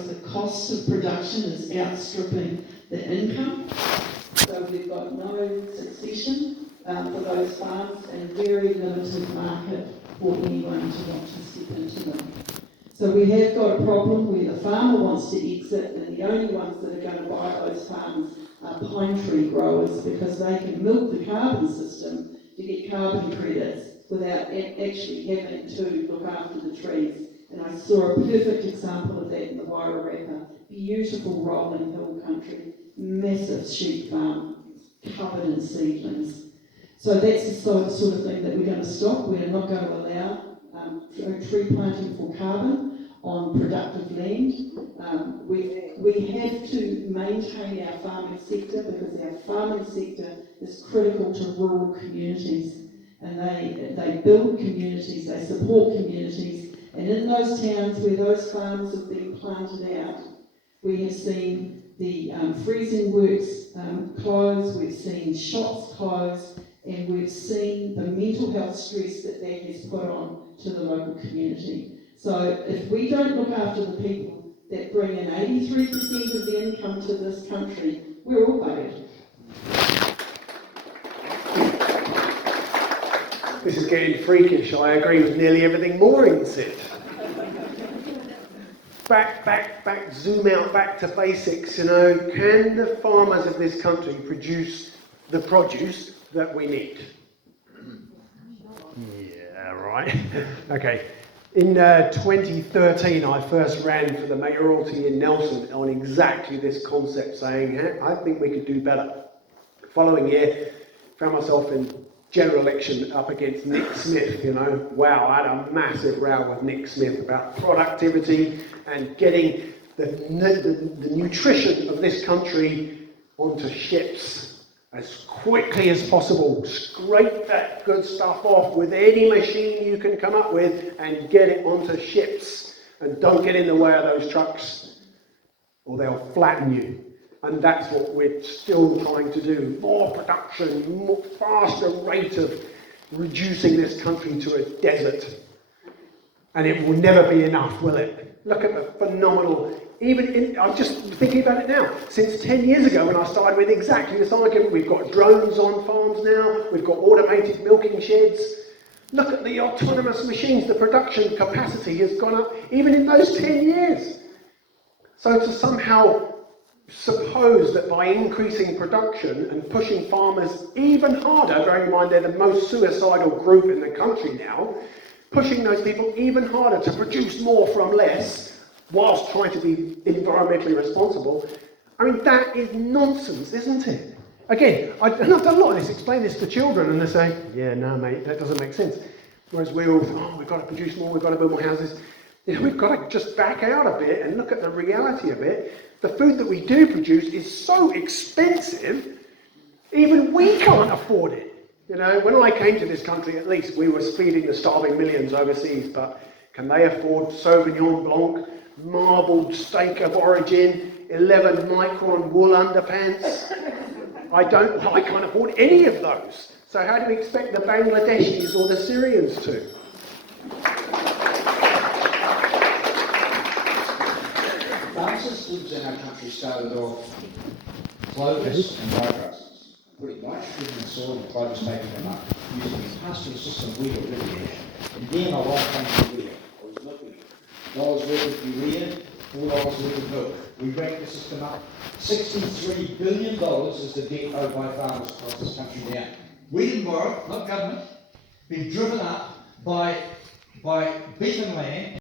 because the cost of production is outstripping the income. So we've got no succession for those farms and very limited market for anyone to want to step into them. So we have got a problem where the farmer wants to exit, and the only ones that are going to buy those farms are pine tree growers, because they can milk the carbon system to get carbon credits without actually having to look after the trees. And I saw a perfect example of that in the Wairarapa. Beautiful rolling hill country, massive sheep farm, covered in seedlings. So that's the sort of thing that we're going to stop. We're not going to allow tree planting for carbon on productive land. We have to maintain our farming sector, because our farming sector is critical to rural communities, and they build communities, they support communities, and in those towns where those farms have been planted out, we have seen the freezing works close, we've seen shops close, and we've seen the mental health stress that has put on to the local community. So if we don't look after the people that bring in 83% of the income to this country, we're all buggered. This is getting freakish. I agree with nearly everything Maureen said. Back, zoom out, back to basics, Can the farmers of this country produce the produce that we need? Yeah, right. Okay. In 2013, I first ran for the mayoralty in Nelson on exactly this concept, saying, I think we could do better. The following year, found myself in general election up against Nick Smith, Wow, I had a massive row with Nick Smith about productivity and getting the nutrition of this country onto ships as quickly as possible. Scrape that good stuff off with any machine you can come up with and get it onto ships. And don't get in the way of those trucks, or they'll flatten you. And that's what we're still trying to do. More production, faster rate of reducing this country to a desert. And it will never be enough, will it? Look at the phenomenal, I'm just thinking about it now. Since 10 years ago, when I started with exactly this argument, we've got drones on farms now, we've got automated milking sheds. Look at the autonomous machines, the production capacity has gone up even in those 10 years. So to somehow suppose that by increasing production and pushing farmers even harder, bearing in mind they're the most suicidal group in the country now, pushing those people even harder to produce more from less, whilst trying to be environmentally responsible, that is nonsense, isn't it? Again, I've done a lot of this, explain this to children, and they say, yeah, no, mate, that doesn't make sense. Whereas we're all, we've got to produce more, we've got to build more houses. We've got to just back out a bit and look at the reality of it. The food that we do produce is so expensive, even we can't afford it. When I came to this country, at least, we were feeding the starving millions overseas, but can they afford Sauvignon Blanc, marbled steak of origin, 11 micron wool underpants? I can't afford any of those. So how do we expect the Bangladeshis or the Syrians to? Farm systems in our country started off clovers and ryegrasses. Putting nitrogen in the soil and clovers taking them up, using a pastoral system we already had. And then along came urea. I was looking at $1 worth of urea, $4 worth of milk. We ranked the system up. $63 billion is the debt owed by farmers across this country now. We didn't borrow, not government. Been driven up by beaten land.